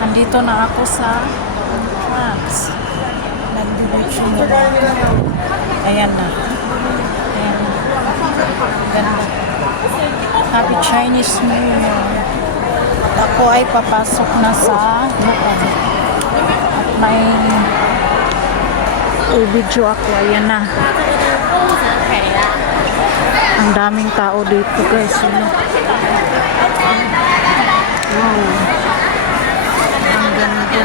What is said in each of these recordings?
Andito na ako sa France. Nag-debutyo na. Ayan na. Ayan na. Ganda. Happy Chinese New Year. Ako ay papasok na sa loob. At may video ako. Ayan na. Ang daming tao dito guys. Wow. Ang ganda.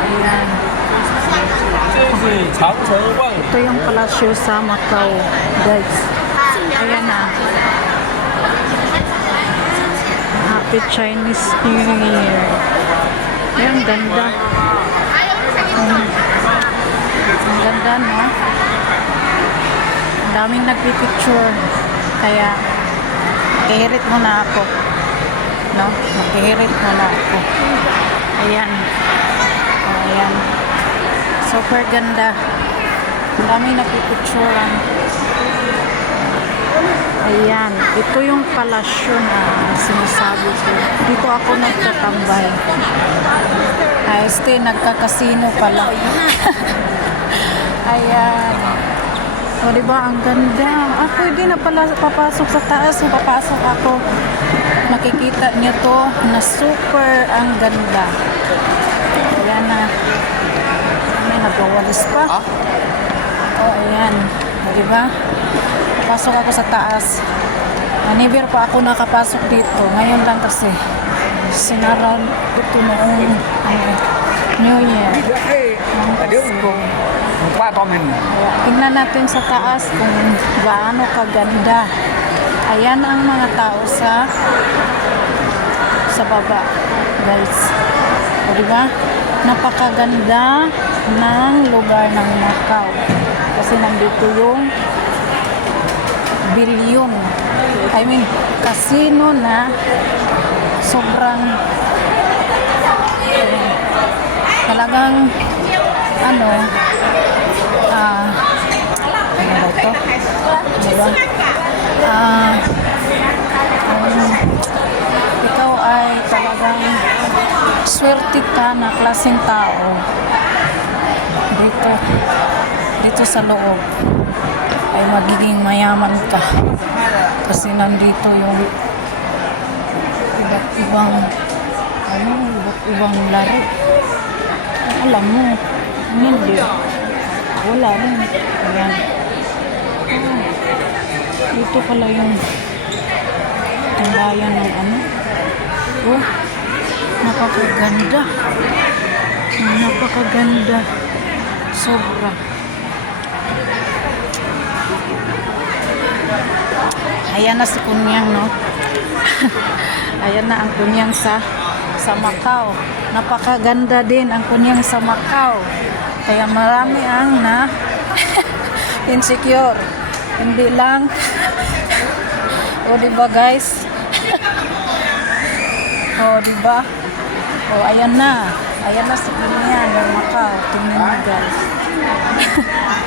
Ayan. Ito yung palasyo sa Macau guys. Ayan na. Happy Chinese New Year. Ayan, ganda. Ang ganda, no? Ang daming nagpipicture. Kaya, makihirit muna ako. No? Makihirit muna ako. Ayan. Ayan. Super ganda. Ang daming nagpipicturean. Ayan. Ito yung palasyo na sinasabi ko. Dito ako nagtatambay. Nagkakasino pala. Ayan. O, diba? Ang ganda. Pwede na pala papasok sa taas. Papasok ako. Makikita niyo to na super ang ganda. Ayan na. May nagwawalis pa. O, ayan. O, diba? Pasok ako sa taas. Never pa ako nakapasok dito. Ngayon lang kasi sinara ito noong New Year. Pasko. Tingnan natin sa taas kung gaano kaganda. Ayan ang mga tao sa baba, guys. O, diba? Napakaganda ng lugar ng Macau. Kasi nandito yung bilyon. Casino na sobrang talagang ano ba ito? Diba? Ikaw ay talagang swerte ka na klaseng tao dito sa loob ay magiging mayaman ka kasi nandito yung iba't ibang laro. Alam mo, hindi. Wala rin. Ayan. Dito pala yung tambayan ng ano. Oh, napakaganda. Napakaganda. Sobra. Ayan na si Kunyang, no? Ayan na ang Kunyang sa Macau. Napakaganda din ang Kunyang sa Macau. Kaya marami ang insecure. Hindi lang. O, diba, guys? O, diba? O, ayan na. Ayan na si Kunyang ng Macau. Tingnan mo, guys.